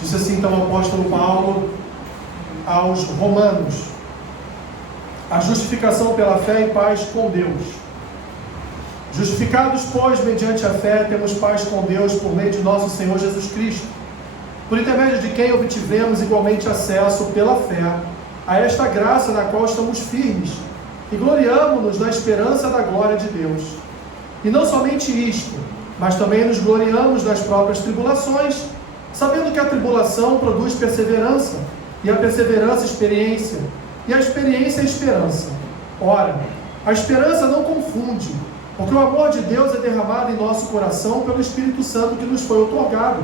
Disse assim então o apóstolo Paulo aos Romanos: a justificação pela fé e paz com Deus. Justificados, pois, mediante a fé, temos paz com Deus por meio de nosso Senhor Jesus Cristo, por intermédio de quem obtivemos igualmente acesso pela fé a esta graça na qual estamos firmes e gloriamo-nos na esperança da glória de Deus. E não somente isto, mas também nos gloriamos nas próprias tribulações, sabendo que a tribulação produz perseverança, e a perseverança experiência, e a experiência esperança. Ora, a esperança não confunde, porque o amor de Deus é derramado em nosso coração pelo Espírito Santo que nos foi outorgado.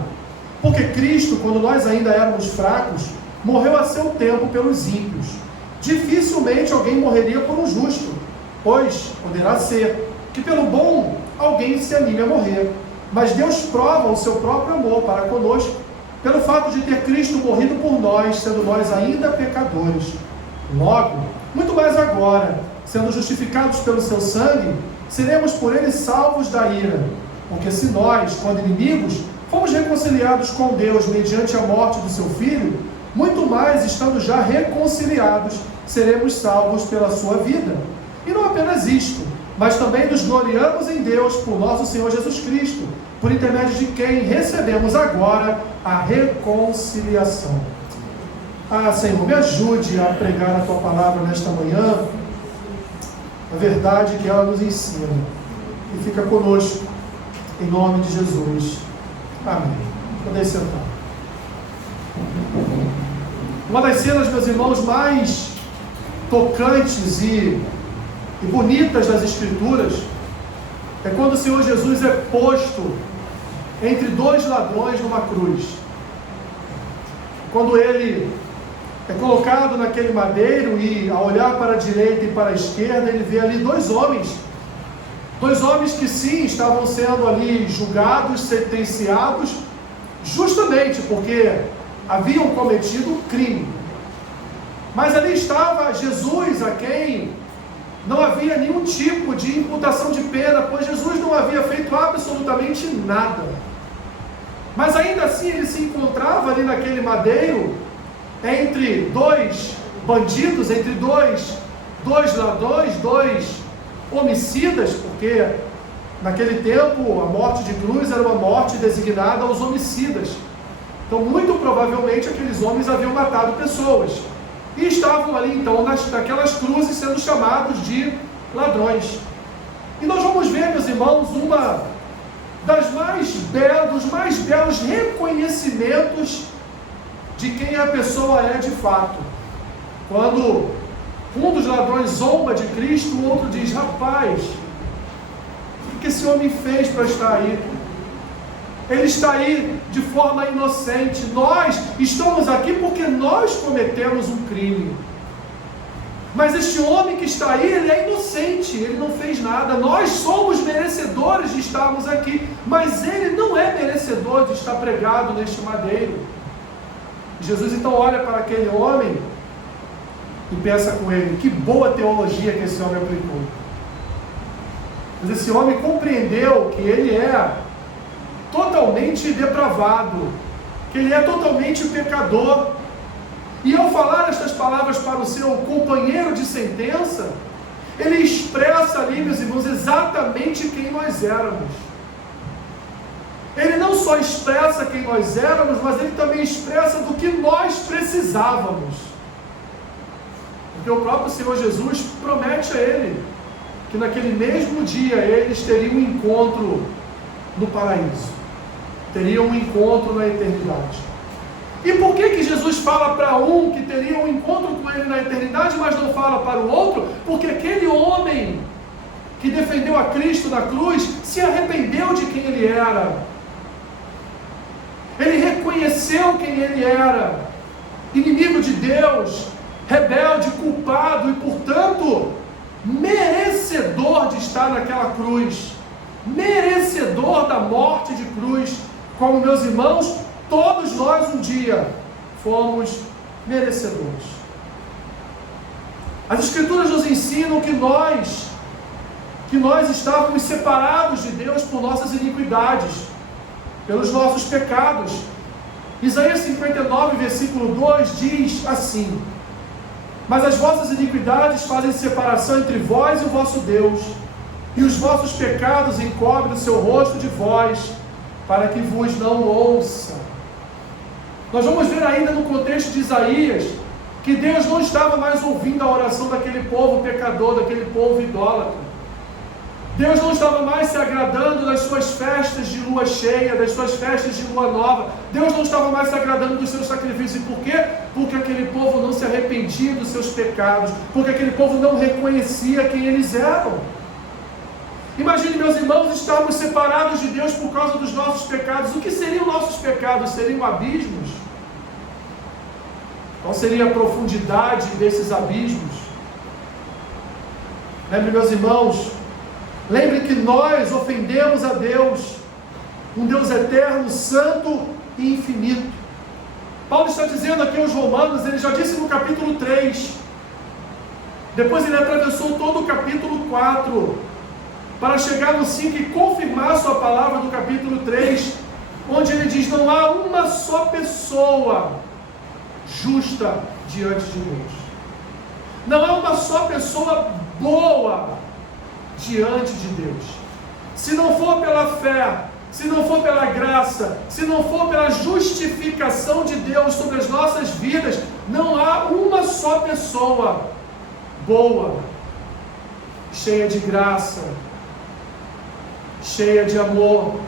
Porque Cristo, quando nós ainda éramos fracos, morreu a seu tempo pelos ímpios. Dificilmente alguém morreria por um justo, pois poderá ser que pelo bom alguém se anime a morrer. Mas Deus prova o seu próprio amor para conosco, pelo fato de ter Cristo morrido por nós, sendo nós ainda pecadores. Logo, muito mais agora, sendo justificados pelo seu sangue, seremos por ele salvos da ira. Porque se nós, quando inimigos, fomos reconciliados com Deus mediante a morte do seu Filho, muito mais, estando já reconciliados, seremos salvos pela sua vida. E não apenas isto, mas também nos gloriamos em Deus por nosso Senhor Jesus Cristo, por intermédio de quem recebemos agora a reconciliação. Senhor, me ajude a pregar a Tua palavra nesta manhã, a verdade que ela nos ensina, e fica conosco, em nome de Jesus. Amém. Podem sentar. Uma das cenas, meus irmãos, mais tocantes e bonitas das Escrituras é quando o Senhor Jesus é posto entre dois ladrões numa cruz. Quando ele é colocado naquele madeiro e, ao olhar para a direita e para a esquerda, ele vê ali dois homens que sim, estavam sendo ali julgados, sentenciados, justamente porque haviam cometido crime. Mas ali estava Jesus, a quem não havia nenhum tipo de imputação de pena, pois Jesus não havia feito absolutamente nada. Mas ainda assim ele se encontrava ali naquele madeiro, entre dois bandidos, entre dois ladrões, dois homicidas, porque naquele tempo a morte de cruz era uma morte designada aos homicidas. Então, muito provavelmente, aqueles homens haviam matado pessoas. E estavam ali, então, naquelas cruzes sendo chamados de ladrões. E nós vamos ver, meus irmãos, uma dos mais belos reconhecimentos de quem a pessoa é de fato. Quando um dos ladrões zomba de Cristo, o outro diz: rapaz, o que esse homem fez para estar aí? Ele está aí de forma inocente. Nós estamos aqui porque nós cometemos um crime. Mas este homem que está aí, ele é inocente, ele não fez nada. Nós somos merecedores de estarmos aqui, mas ele não é merecedor de estar pregado neste madeiro. Jesus então olha para aquele homem e pensa com ele: que boa teologia que esse homem aplicou. Mas esse homem compreendeu que ele é totalmente depravado, que ele é totalmente pecador. E ao falar estas palavras para o seu companheiro de sentença, ele expressa ali, meus irmãos, exatamente quem nós éramos. Ele não só expressa quem nós éramos, mas ele também expressa do que nós precisávamos. Porque o próprio Senhor Jesus promete a ele que naquele mesmo dia eles teriam um encontro no paraíso, teriam um encontro na eternidade. E por que Jesus fala para um que teria um encontro com ele na eternidade, mas não fala para o outro? Porque aquele homem que defendeu a Cristo na cruz se arrependeu de quem ele era. Ele reconheceu quem ele era: inimigo de Deus, rebelde, culpado e, portanto, merecedor de estar naquela cruz, merecedor da morte de cruz, como, meus irmãos, todos nós um dia fomos merecedores. As Escrituras nos ensinam que nós estávamos separados de Deus por nossas iniquidades, pelos nossos pecados. Isaías 59, versículo 2 diz assim: mas as vossas iniquidades fazem separação entre vós e o vosso Deus, e os vossos pecados encobrem o seu rosto de vós, para que vos não ouça. Nós vamos ver ainda no contexto de Isaías, que Deus não estava mais ouvindo a oração daquele povo pecador, daquele povo idólatra. Deus não estava mais se agradando das suas festas de lua cheia, das suas festas de lua nova. Deus não estava mais se agradando dos seus sacrifícios. E por quê? Porque aquele povo não se arrependia dos seus pecados, porque aquele povo não reconhecia quem eles eram. Imagine, meus irmãos, estarmos separados de Deus por causa dos nossos pecados. O que seriam nossos pecados? Seriam abismos? Qual seria a profundidade desses abismos? Lembre, meus irmãos, lembre que nós ofendemos a Deus, um Deus eterno, santo e infinito. Paulo está dizendo aqui aos Romanos, ele já disse no capítulo 3, depois ele atravessou todo o capítulo 4, para chegar no 5 e confirmar sua palavra do capítulo 3, onde ele diz: não há uma só pessoa justa diante de Deus. Não há uma só pessoa boa diante de Deus. Se não for pela fé, se não for pela graça, se não for pela justificação de Deus sobre as nossas vidas, não há uma só pessoa boa, cheia de graça, cheia de amor.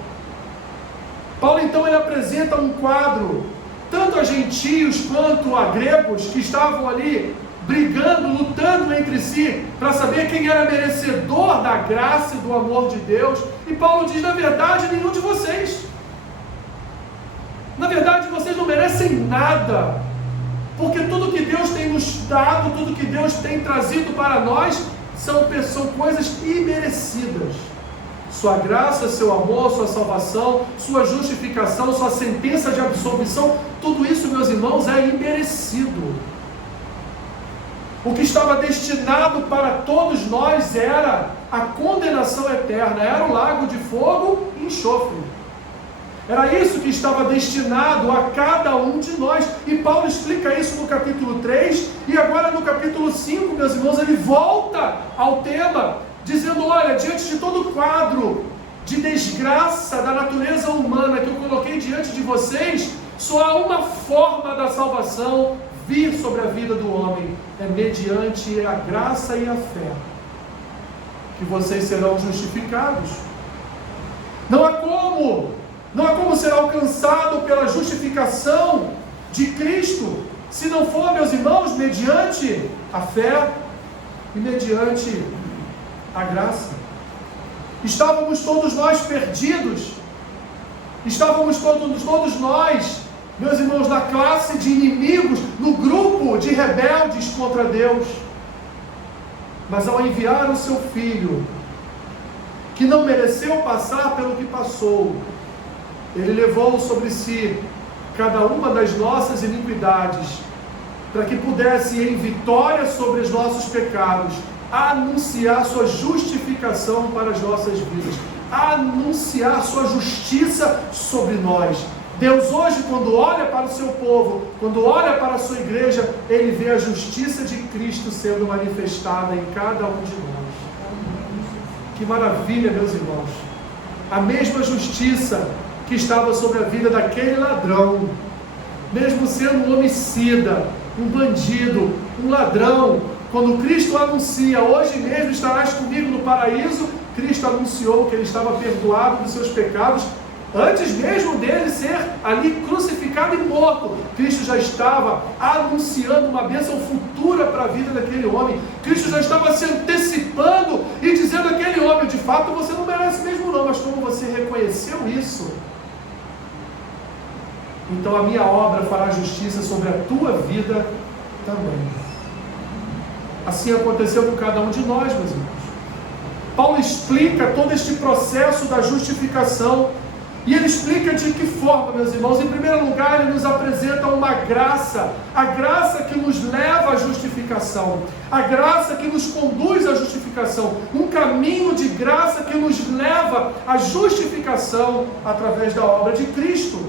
Paulo então ele apresenta um quadro, tanto a gentios quanto a gregos, que estavam ali brigando, lutando entre si, para saber quem era merecedor da graça e do amor de Deus. E Paulo diz: na verdade, nenhum de vocês. Na verdade, vocês não merecem nada, porque tudo que Deus tem nos dado, tudo que Deus tem trazido para nós, são coisas imerecidas. Sua graça, seu amor, sua salvação, sua justificação, sua sentença de absolvição, tudo isso, meus irmãos, é imerecido. O que estava destinado para todos nós era a condenação eterna, era o lago de fogo e enxofre. Era isso que estava destinado a cada um de nós. E Paulo explica isso no capítulo 3, e agora no capítulo 5, meus irmãos, ele volta ao tema, dizendo: olha, diante de todo o quadro de desgraça da natureza humana que eu coloquei diante de vocês, só há uma forma da salvação vir sobre a vida do homem: é mediante a graça e a fé que vocês serão justificados. Não há como ser alcançado pela justificação de Cristo, se não for, meus irmãos, mediante a fé e mediante a graça. Estávamos todos nós perdidos, estávamos todos nós, meus irmãos, na classe de inimigos, no grupo de rebeldes contra Deus. Mas ao enviar o seu Filho, que não mereceu passar pelo que passou, Ele levou sobre si cada uma das nossas iniquidades, para que pudesse, em vitória sobre os nossos pecados, anunciar sua justificação para as nossas vidas, anunciar sua justiça sobre nós. Deus hoje, quando olha para o seu povo, quando olha para a sua igreja, Ele vê a justiça de Cristo sendo manifestada em cada um de nós. Que maravilha, meus irmãos! A mesma justiça que estava sobre a vida daquele ladrão, mesmo sendo um homicida, um bandido, um ladrão, quando Cristo anuncia: hoje mesmo estarás comigo no paraíso, Cristo anunciou que ele estava perdoado dos seus pecados, antes mesmo dele ser ali crucificado e morto. Cristo já estava anunciando uma bênção futura para a vida daquele homem. Cristo já estava se antecipando e dizendo àquele homem: de fato você não merece mesmo não, mas como você reconheceu isso, então a minha obra fará justiça sobre a tua vida também. Assim aconteceu com cada um de nós, meus irmãos. Paulo explica todo este processo da justificação, e ele explica de que forma, meus irmãos. Em primeiro lugar, ele nos apresenta uma graça, a graça que nos leva à justificação, a graça que nos conduz à justificação, um caminho de graça que nos leva à justificação através da obra de Cristo.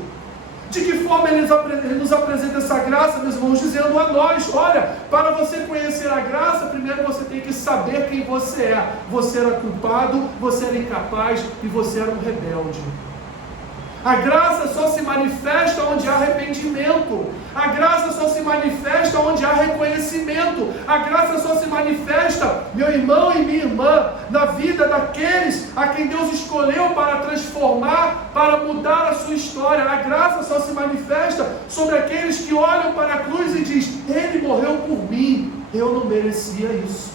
De que forma ele nos apresenta essa graça, meus irmãos, dizendo a nós: olha, para você conhecer a graça, primeiro você tem que saber quem você é. Você era culpado, você era incapaz e você era um rebelde. A graça só se manifesta onde há arrependimento. A graça só se manifesta onde há reconhecimento. A graça só se manifesta, meu irmão e minha irmã, na vida daqueles a quem Deus escolheu para transformar, para mudar a sua história. A graça só se manifesta sobre aqueles que olham para a cruz e dizem: Ele morreu por mim, eu não merecia isso.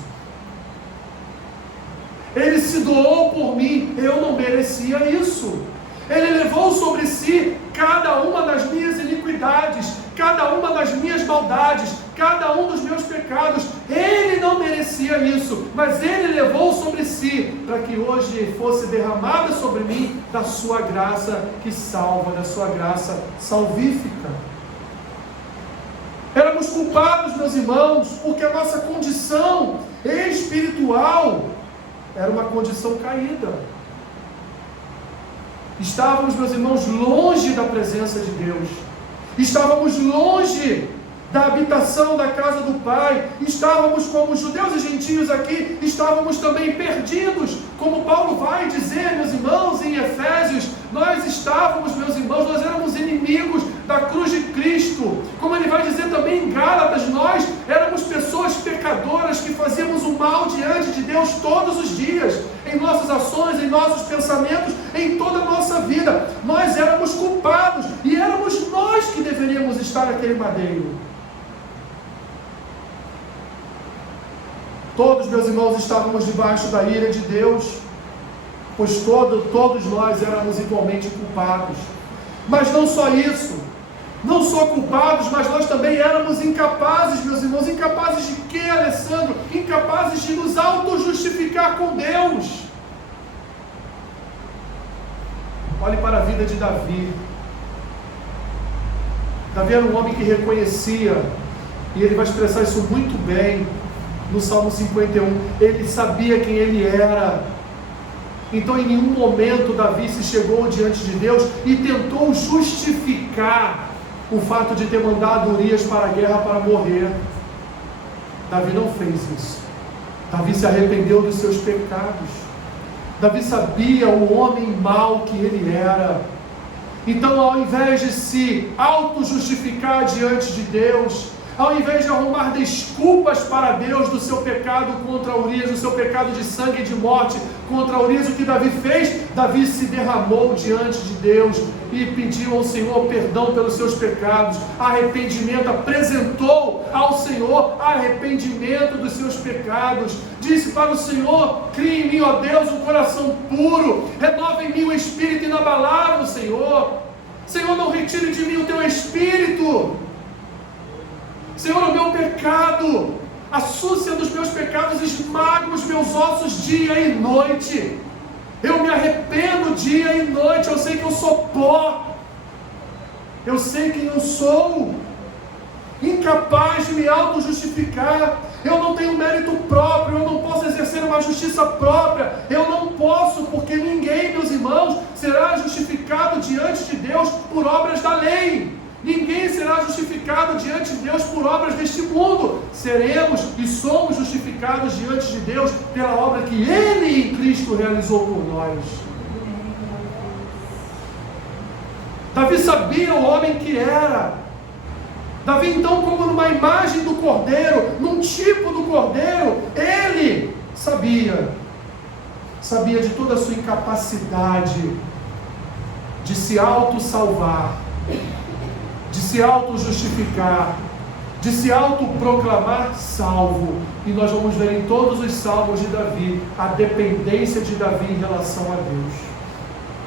Ele se doou por mim, eu não merecia isso. Ele levou sobre si cada uma das minhas iniquidades, cada uma das minhas maldades, cada um dos meus pecados. Ele não merecia isso, mas Ele levou sobre si, para que hoje fosse derramada sobre mim da sua graça que salva, da sua graça salvífica. Éramos culpados, meus irmãos, porque a nossa condição espiritual era uma condição caída. Estávamos, meus irmãos, longe da presença de Deus. Estávamos longe da habitação da casa do Pai. Estávamos como judeus e gentios aqui, estávamos também perdidos. Como Paulo vai dizer, meus irmãos, em Efésios, nós estávamos, meus irmãos, nós éramos inimigos da cruz de Cristo. Como ele vai dizer também em Gálatas, nós éramos pessoas pecadoras que fazíamos o mal diante de Deus todos os dias, em nossas ações, em nossos pensamentos, em toda a nossa vida. Nós éramos culpados e éramos nós que deveríamos estar naquele madeiro. Todos, meus irmãos, estávamos debaixo da ira de Deus, pois todos nós éramos igualmente culpados. Mas não só isso, não só culpados, mas nós também éramos incapazes, meus irmãos. Incapazes de quê, Alessandro? Incapazes de nos auto-justificar com Deus. Olhe para a vida de Davi. Davi era um homem que reconhecia, e ele vai expressar isso muito bem no Salmo 51, ele sabia quem ele era. Então em nenhum momento Davi se chegou diante de Deus e tentou justificar o fato de ter mandado Urias para a guerra para morrer. Davi não fez isso. Davi se arrependeu dos seus pecados. Davi sabia o homem mau que ele era. Então, ao invés de se auto-justificar diante de Deus, ao invés de arrumar desculpas para Deus do seu pecado contra Urias, do seu pecado de sangue e de morte contra Urias, o que Davi fez? Davi se derramou diante de Deus e pediu ao Senhor perdão pelos seus pecados, arrependimento, apresentou ao Senhor arrependimento dos seus pecados, disse para o Senhor: cria em mim, ó Deus, um coração puro, renova em mim o espírito inabalável, Senhor. Senhor, não retire de mim o teu espírito. Senhor, o meu pecado, a súcia dos meus pecados esmaga os meus ossos dia e noite. Eu me arrependo dia e noite. Eu sei que eu sou pó. Eu sei quem eu sou. Incapaz de me auto-justificar. Eu não tenho mérito próprio. Eu não posso exercer uma justiça própria. Eu não posso, porque ninguém, meus irmãos, será justificado diante de Deus por obras da lei. Ninguém será justificado diante de Deus por obras deste mundo. Seremos e somos justificados diante de Deus pela obra que Ele em Cristo realizou por nós. Davi sabia o homem que era. Davi, então, como numa imagem do Cordeiro, num tipo do Cordeiro, ele sabia de toda a sua incapacidade de se auto-salvar, de se auto-justificar, de se auto-proclamar salvo. E nós vamos ver em todos os salmos de Davi a dependência de Davi em relação a Deus.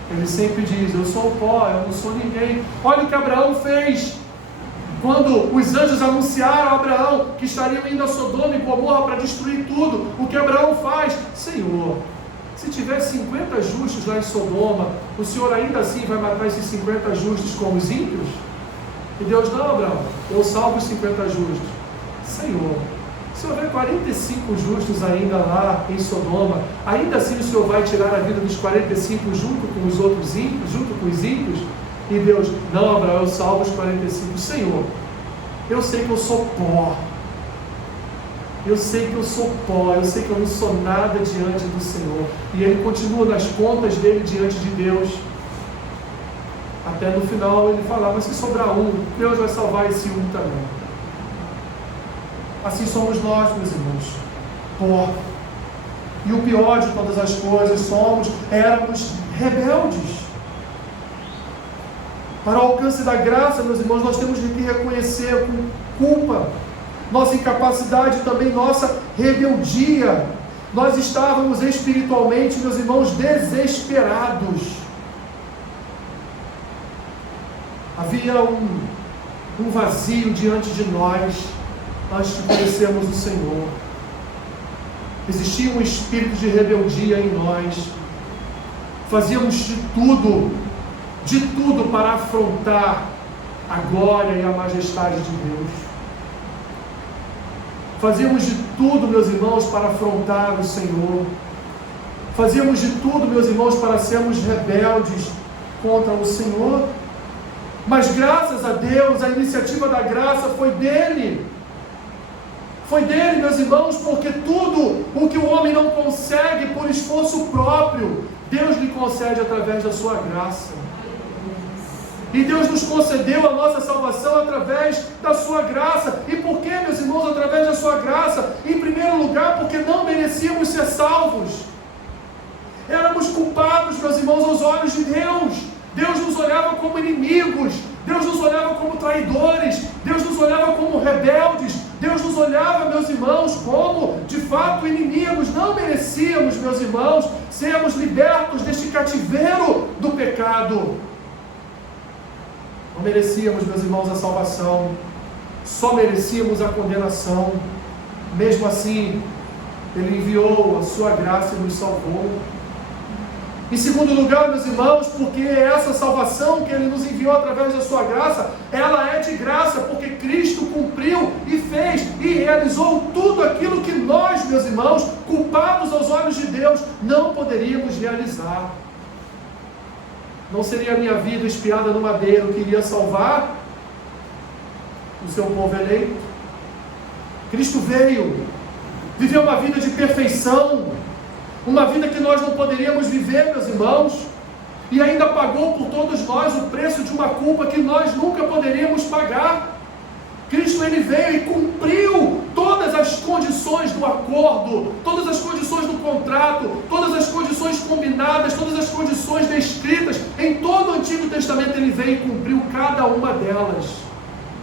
Ele sempre diz: eu sou o pó, eu não sou ninguém. Olha o que Abraão fez quando os anjos anunciaram a Abraão que estariam indo a Sodoma e Gomorra para destruir tudo. O que Abraão faz? Senhor, se tiver 50 justos lá em Sodoma, o Senhor ainda assim vai matar esses 50 justos como os ímpios? E Deus: não, Abraão, eu salvo os 50 justos. Senhor, se houver 45 justos ainda lá em Sodoma, ainda assim o Senhor vai tirar a vida dos 45 junto com os outros ímpios, junto com os ímpios? E Deus, não, Abraão, eu salvo os 45. Senhor, eu sei que eu sou pó. Eu sei que eu sou pó, eu sei que eu não sou nada diante do Senhor. E ele continua nas contas dele diante de Deus. Até no final ele fala, mas se sobrar um, Deus vai salvar esse um também. Assim somos nós, meus irmãos. Pó. E o pior de todas as coisas, éramos rebeldes. Para o alcance da graça, meus irmãos, nós temos que reconhecer com culpa nossa incapacidade e também nossa rebeldia. Nós estávamos espiritualmente, meus irmãos, desesperados. Havia um vazio diante de nós antes de conhecermos o Senhor. Existia um espírito de rebeldia em nós. Fazíamos de tudo para afrontar a glória e a majestade de Deus. Fazíamos de tudo, meus irmãos, para afrontar o Senhor. Fazíamos de tudo, meus irmãos, para sermos rebeldes contra o Senhor. Mas graças a Deus, a iniciativa da graça foi dele. Foi dele, meus irmãos, porque tudo o que o homem não consegue por esforço próprio, Deus lhe concede através da sua graça. E Deus nos concedeu a nossa salvação através da sua graça. E por que, meus irmãos, através da sua graça? Em primeiro lugar, porque não merecíamos ser salvos. Éramos culpados, meus irmãos, aos olhos de Deus. Deus nos olhava como inimigos. Deus nos olhava como traidores. Deus nos olhava como rebeldes. Deus nos olhava, meus irmãos, como, de fato, inimigos. Não merecíamos, meus irmãos, sermos libertos deste cativeiro do pecado. Não merecíamos, meus irmãos, a salvação. Só merecíamos a condenação. Mesmo assim, Ele enviou a sua graça e nos salvou. Em segundo lugar, meus irmãos, porque essa salvação que Ele nos enviou através da sua graça, ela é de graça, porque Cristo cumpriu e fez e realizou tudo aquilo que nós, meus irmãos, culpados aos olhos de Deus, não poderíamos realizar. Não seria a minha vida espiada no madeiro que iria salvar o seu povo eleito. Cristo veio, viveu uma vida de perfeição, uma vida que nós não poderíamos viver, meus irmãos, e ainda pagou por todos nós o preço de uma culpa que nós nunca poderíamos pagar. Cristo, Ele veio e cumpriu todas as condições do acordo, todas as condições do contrato, todas as condições combinadas, todas as condições descritas em todo o Antigo Testamento. Ele veio e cumpriu cada uma delas.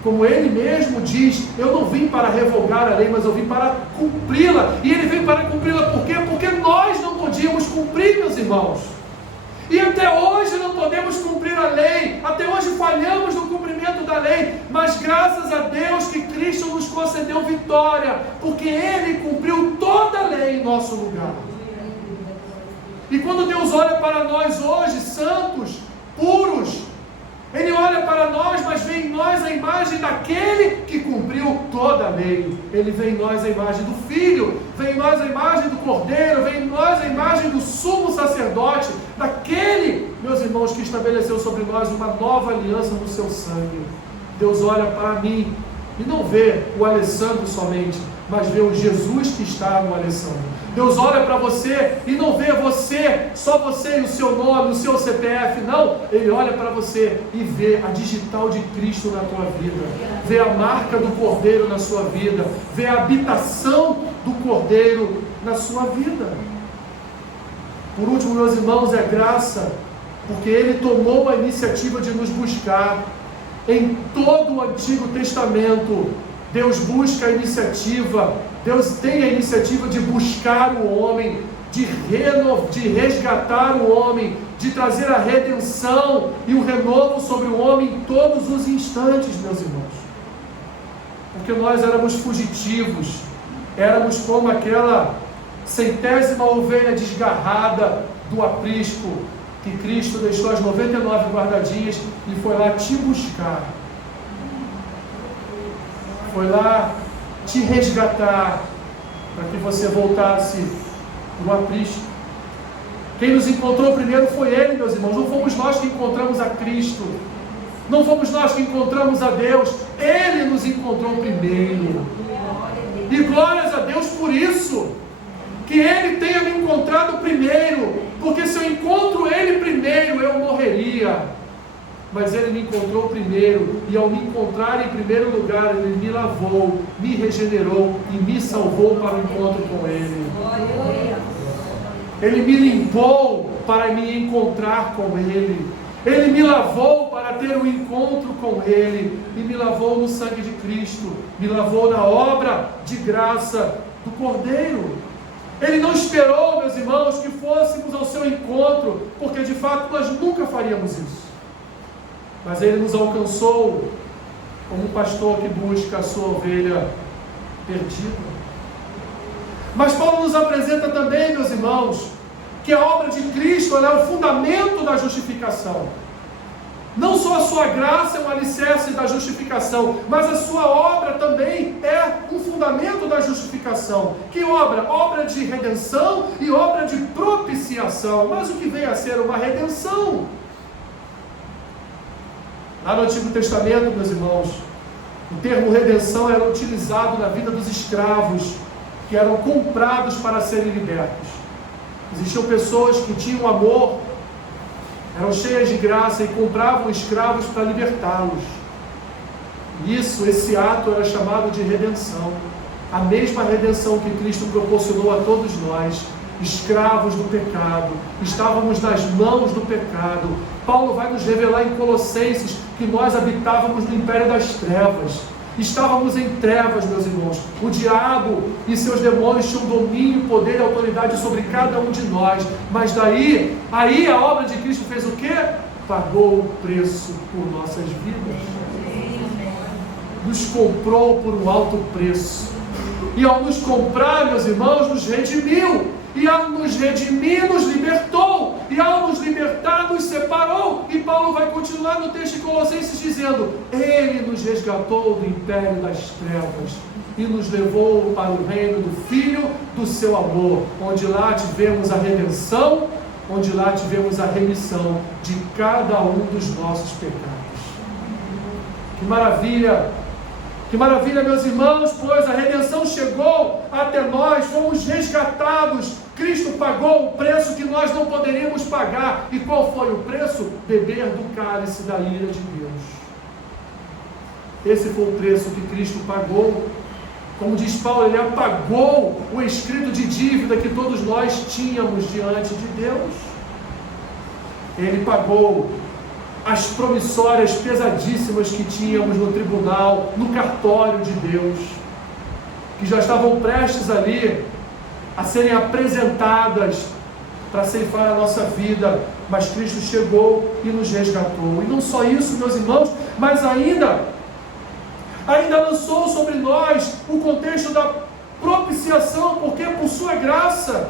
Como Ele mesmo diz, eu não vim para revogar a lei, mas eu vim para cumpri-la. E Ele veio para cumpri-la por quê? Porque nós não podíamos cumprir, meus irmãos. E até hoje não podemos cumprir a lei, até hoje falhamos no cumprimento da lei, mas graças a Deus que Cristo nos concedeu vitória, porque Ele cumpriu toda a lei em nosso lugar. E quando Deus olha para nós hoje, santos, puros, Ele olha para nós, mas vê em nós a imagem daquele que cumpriu toda a lei. Ele vê em nós a imagem do Filho, vê em nós a imagem do Cordeiro, vê em nós a imagem do sumo sacerdote, daquele, meus irmãos, que estabeleceu sobre nós uma nova aliança no seu sangue. Deus olha para mim e não vê o Alessandro somente, mas vê o Jesus que está no Alessandro. Deus olha para você e não vê você, só você e o seu nome, o seu CPF, não. Ele olha para você e vê a digital de Cristo na tua vida, vê a marca do Cordeiro na sua vida, vê a habitação do Cordeiro na sua vida. Por último, meus irmãos, é graça, porque Ele tomou a iniciativa de nos buscar. Em todo o Antigo Testamento, Deus busca a iniciativa, Deus tem a iniciativa de buscar o homem, de resgatar o homem, de trazer a redenção e o renovo sobre o homem em todos os instantes, meus irmãos. Porque nós éramos fugitivos, éramos como aquela 100ª ovelha desgarrada do aprisco, que Cristo deixou as 99 guardadinhas e foi lá te buscar. Foi lá te resgatar, para que você voltasse no aprisco. Quem nos encontrou primeiro foi Ele, meus irmãos. Não fomos nós que encontramos a Cristo. Não fomos nós que encontramos a Deus, Ele nos encontrou primeiro. E glórias a Deus por isso, que Ele tenha me encontrado primeiro, porque se eu encontro Ele primeiro, eu morreria. Mas Ele me encontrou primeiro, e ao me encontrar em primeiro lugar, Ele me lavou, me regenerou e me salvou para o encontro com Ele. Ele me limpou para me encontrar com Ele. Ele me lavou para ter um encontro com Ele, e me lavou no sangue de Cristo, me lavou na obra de graça do Cordeiro. Ele não esperou, meus irmãos, que fôssemos ao seu encontro, porque de fato nós nunca faríamos isso. Mas Ele nos alcançou como um pastor que busca a sua ovelha perdida. Mas Paulo nos apresenta também, meus irmãos, que a obra de Cristo é o fundamento da justificação. Não só a sua graça é um alicerce da justificação, mas a sua obra também é um fundamento da justificação. Que obra? Obra de redenção e obra de propiciação. Mas o que vem a ser uma redenção? Lá no Antigo Testamento, meus irmãos, o termo redenção era utilizado na vida dos escravos, que eram comprados para serem libertos. Existiam pessoas que tinham amor, eram cheias de graça e compravam escravos para libertá-los. Esse ato era chamado de redenção. A mesma redenção que Cristo proporcionou a todos nós, escravos do pecado, estávamos nas mãos do pecado. Paulo vai nos revelar em Colossenses que nós habitávamos no império das trevas. Estávamos em trevas, meus irmãos. O diabo e seus demônios tinham domínio, poder e autoridade sobre cada um de nós. Mas aí a obra de Cristo fez o quê? Pagou o preço por nossas vidas. Nos comprou por um alto preço. E ao nos comprar, meus irmãos, nos redimiu. E ao nos redimir, nos libertou. E ao nos libertar, nos separou. E Paulo vai continuar no texto de Colossenses dizendo: Ele nos resgatou do império das trevas e nos levou para o reino do Filho do seu amor, onde lá tivemos a redenção, onde lá tivemos a remissão de cada um dos nossos pecados. Que maravilha! Que maravilha, meus irmãos, pois a redenção chegou até nós, fomos resgatados. Cristo pagou o preço que nós não poderíamos pagar. E qual foi o preço? Beber do cálice da ira de Deus. Esse foi o preço que Cristo pagou. Como diz Paulo, Ele apagou o escrito de dívida que todos nós tínhamos diante de Deus. Ele pagou as promissórias pesadíssimas que tínhamos no tribunal, no cartório de Deus, que já estavam prestes ali a serem apresentadas para ceifar a nossa vida, mas Cristo chegou e nos resgatou. E não só isso, meus irmãos, mas ainda lançou sobre nós o contexto da propiciação, porque por sua graça,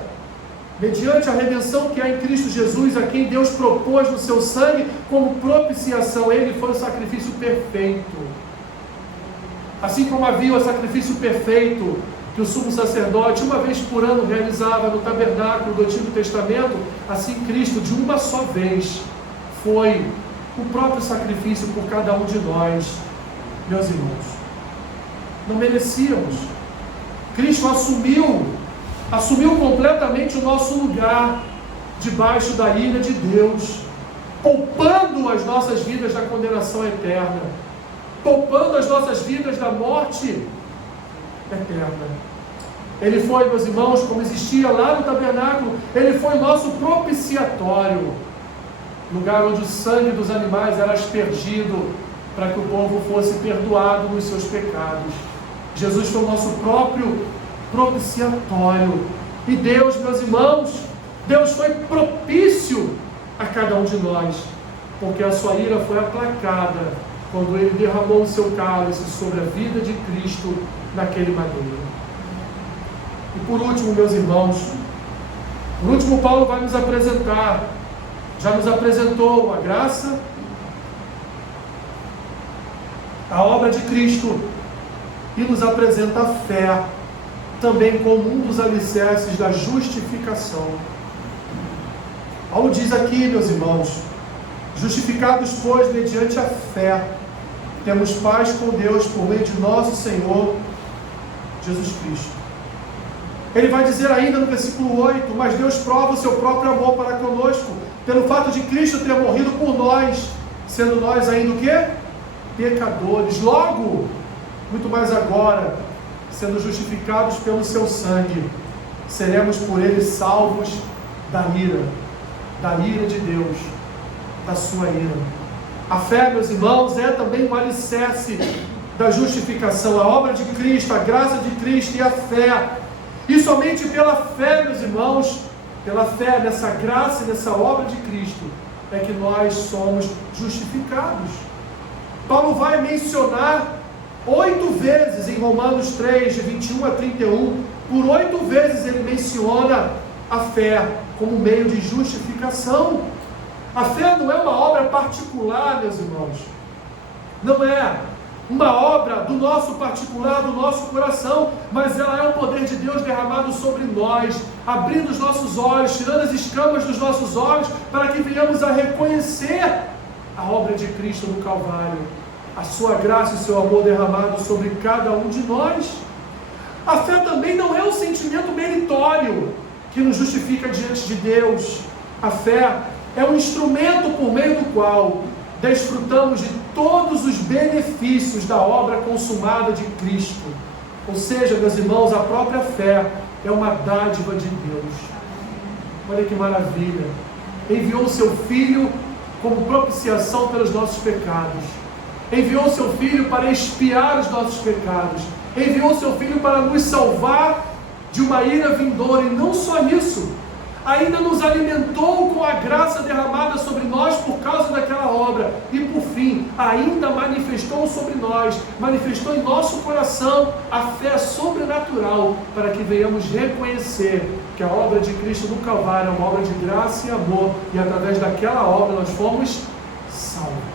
mediante a redenção que há em Cristo Jesus, a quem Deus propôs no seu sangue como propiciação, Ele foi o sacrifício perfeito. Assim como havia o sacrifício perfeito que o sumo sacerdote uma vez por ano realizava no tabernáculo do Antigo Testamento, assim Cristo de uma só vez foi o próprio sacrifício por cada um de nós, meus irmãos. Não merecíamos. Cristo assumiu completamente o nosso lugar debaixo da ira de Deus, poupando as nossas vidas da condenação eterna, poupando as nossas vidas da morte eterna. Ele foi, meus irmãos, como existia lá no tabernáculo, Ele foi nosso propiciatório, lugar onde o sangue dos animais era aspergido para que o povo fosse perdoado nos seus pecados. Jesus foi o nosso próprio propiciatório. E Deus, meus irmãos, Deus foi propício a cada um de nós, porque a sua ira foi aplacada quando Ele derramou o seu cálice sobre a vida de Cristo naquele madeiro. E por último, meus irmãos, Paulo vai nos apresentar, já nos apresentou a graça, a obra de Cristo, e nos apresenta a fé também como um dos alicerces da justificação. Paulo diz aqui, meus irmãos, Justificados, pois, mediante a fé, temos paz com Deus por meio de nosso Senhor Jesus Cristo. Ele vai dizer ainda no versículo 8, mas Deus prova o seu próprio amor para conosco, pelo fato de Cristo ter morrido por nós, sendo nós ainda o quê? Pecadores. Logo, muito mais agora, sendo justificados pelo seu sangue, seremos por ele salvos da ira de Deus, da sua ira. A fé, meus irmãos, é também um alicerce da justificação, a obra de Cristo, a graça de Cristo e a fé. E somente pela fé, meus irmãos, pela fé nessa graça e nessa obra de Cristo, é que nós somos justificados. Paulo vai mencionar 8 vezes em Romanos 3, de 21 a 31, por 8 vezes ele menciona a fé como meio de justificação. A fé não é uma obra particular, meus irmãos. Não é uma obra do nosso particular, do nosso coração, mas ela é o poder de Deus derramado sobre nós, abrindo os nossos olhos, tirando as escamas dos nossos olhos, para que venhamos a reconhecer a obra de Cristo no Calvário, a sua graça e o seu amor derramado sobre cada um de nós. A fé também não é um sentimento meritório que nos justifica diante de Deus. A fé é um instrumento por meio do qual desfrutamos de todos os benefícios da obra consumada de Cristo. Ou seja, meus irmãos, a própria fé é uma dádiva de Deus. Olha que maravilha! Enviou o seu Filho como propiciação pelos nossos pecados. Enviou o seu Filho para expiar os nossos pecados. Enviou o seu Filho para nos salvar de uma ira vindoura. E não só isso, ainda nos alimentou com a graça derramada sobre nós por causa daquela obra. E por fim, ainda manifestou sobre nós, manifestou em nosso coração a fé sobrenatural, para que venhamos reconhecer que a obra de Cristo no Calvário é uma obra de graça e amor, e através daquela obra nós fomos salvos.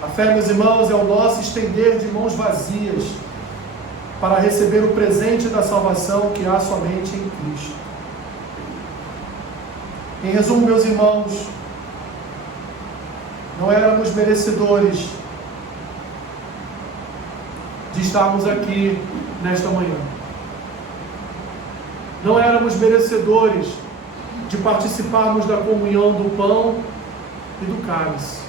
A fé, meus irmãos, é o nosso estender de mãos vazias para receber o presente da salvação que há somente em Cristo. Em resumo, meus irmãos, não éramos merecedores de estarmos aqui nesta manhã. Não éramos merecedores de participarmos da comunhão do pão e do cálice.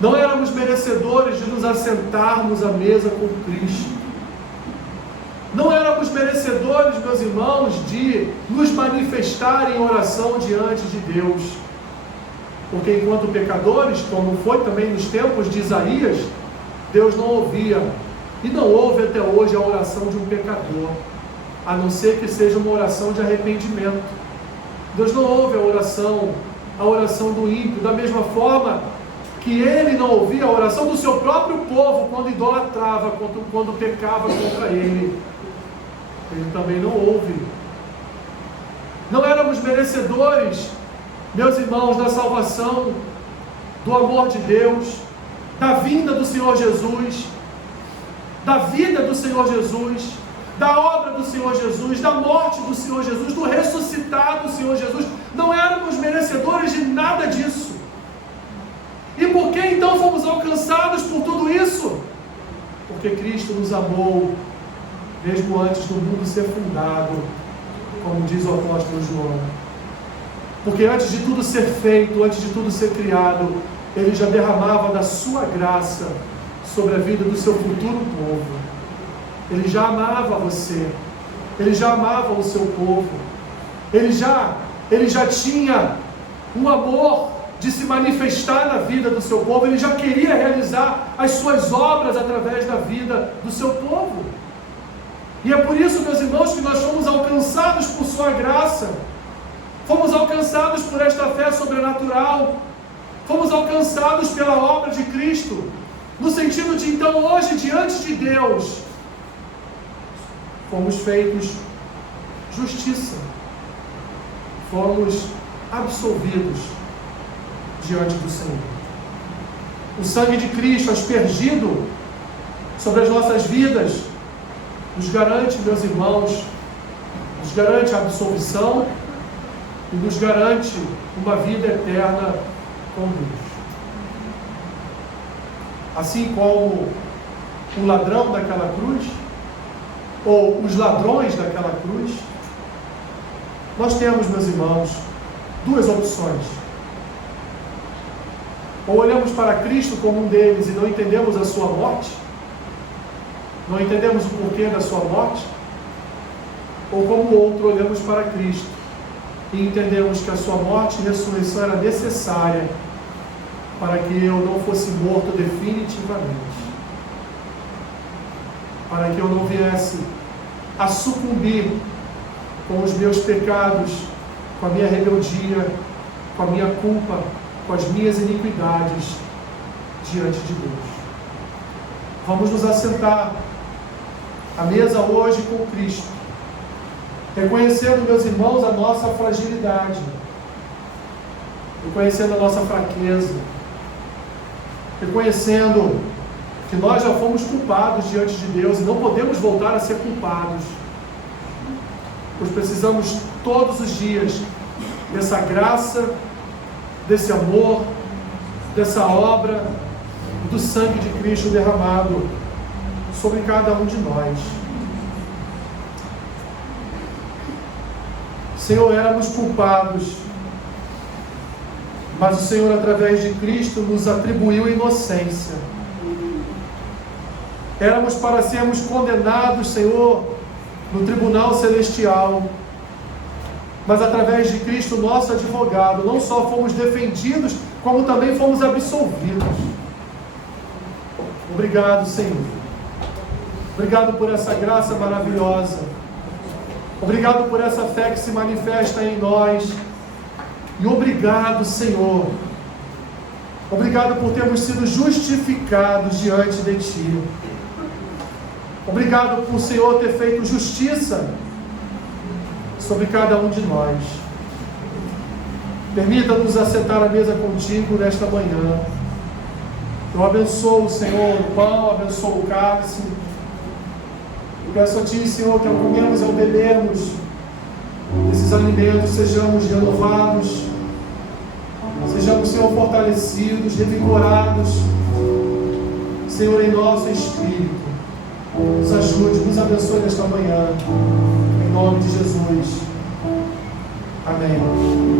Não éramos merecedores de nos assentarmos à mesa com Cristo. Não éramos merecedores, meus irmãos, de nos manifestar em oração diante de Deus. Porque enquanto pecadores, como foi também nos tempos de Isaías, Deus não ouvia, e não ouve até hoje a oração de um pecador, a não ser que seja uma oração de arrependimento. Deus não ouve a oração do ímpio, da mesma forma que ele não ouvia a oração do seu próprio povo quando idolatrava, quando pecava contra ele. Ele também não ouve. Não éramos merecedores, meus irmãos, da salvação, do amor de Deus, da vinda do Senhor Jesus, da vida do Senhor Jesus, da obra do Senhor Jesus, da morte do Senhor Jesus, do ressuscitar do Senhor Jesus. Não éramos merecedores de nada disso. E por que então fomos alcançados por tudo isso? Porque Cristo nos amou, mesmo antes do mundo ser fundado, como diz o apóstolo João. Porque antes de tudo ser feito, antes de tudo ser criado, Ele já derramava da sua graça sobre a vida do seu futuro povo. Ele já amava você, Ele já amava o seu povo, Ele já tinha um amor de se manifestar na vida do seu povo. Ele já queria realizar as suas obras através da vida do seu povo. E é por isso, meus irmãos, que nós fomos alcançados por sua graça, fomos alcançados por esta fé sobrenatural, fomos alcançados pela obra de Cristo, no sentido de, então, hoje, diante de Deus, fomos feitos justiça, fomos absolvidos diante do Senhor. O sangue de Cristo aspergido sobre as nossas vidas nos garante, meus irmãos, nos garante a absolvição e nos garante uma vida eterna com Deus. Assim como o ladrão daquela cruz, ou os ladrões daquela cruz, nós temos, meus irmãos, duas opções. Ou olhamos para Cristo como um deles e não entendemos a sua morte, não entendemos o porquê da sua morte, ou como o outro, olhamos para Cristo e entendemos que a sua morte e ressurreição era necessária para que eu não fosse morto definitivamente, para que eu não viesse a sucumbir com os meus pecados, com a minha rebeldia, com a minha culpa, com as minhas iniquidades diante de Deus. Vamos nos assentar à mesa hoje com Cristo, reconhecendo, meus irmãos, a nossa fragilidade, reconhecendo a nossa fraqueza, reconhecendo que nós já fomos culpados diante de Deus e não podemos voltar a ser culpados, pois precisamos todos os dias dessa graça, desse amor, dessa obra, do sangue de Cristo derramado sobre cada um de nós. Senhor, éramos culpados, mas o Senhor, através de Cristo, nos atribuiu inocência. Éramos para sermos condenados, Senhor, no tribunal celestial, mas através de Cristo, nosso advogado, não só fomos defendidos, como também fomos absolvidos. Obrigado, Senhor. Obrigado por essa graça maravilhosa. Obrigado por essa fé que se manifesta em nós. E obrigado, Senhor. Obrigado por termos sido justificados diante de Ti. Obrigado por o Senhor ter feito justiça sobre cada um de nós. Permita-nos assentar à mesa contigo nesta manhã. Eu abençoo, Senhor, o pão, abençoo o cálice. Eu peço a Ti, Senhor, que ao comermos e ao bebermos desses alimentos, sejamos renovados, sejamos, Senhor, fortalecidos, revigorados, Senhor, em nosso espírito. Nos ajude, nos abençoe nesta manhã, em nome de Jesus. Amém.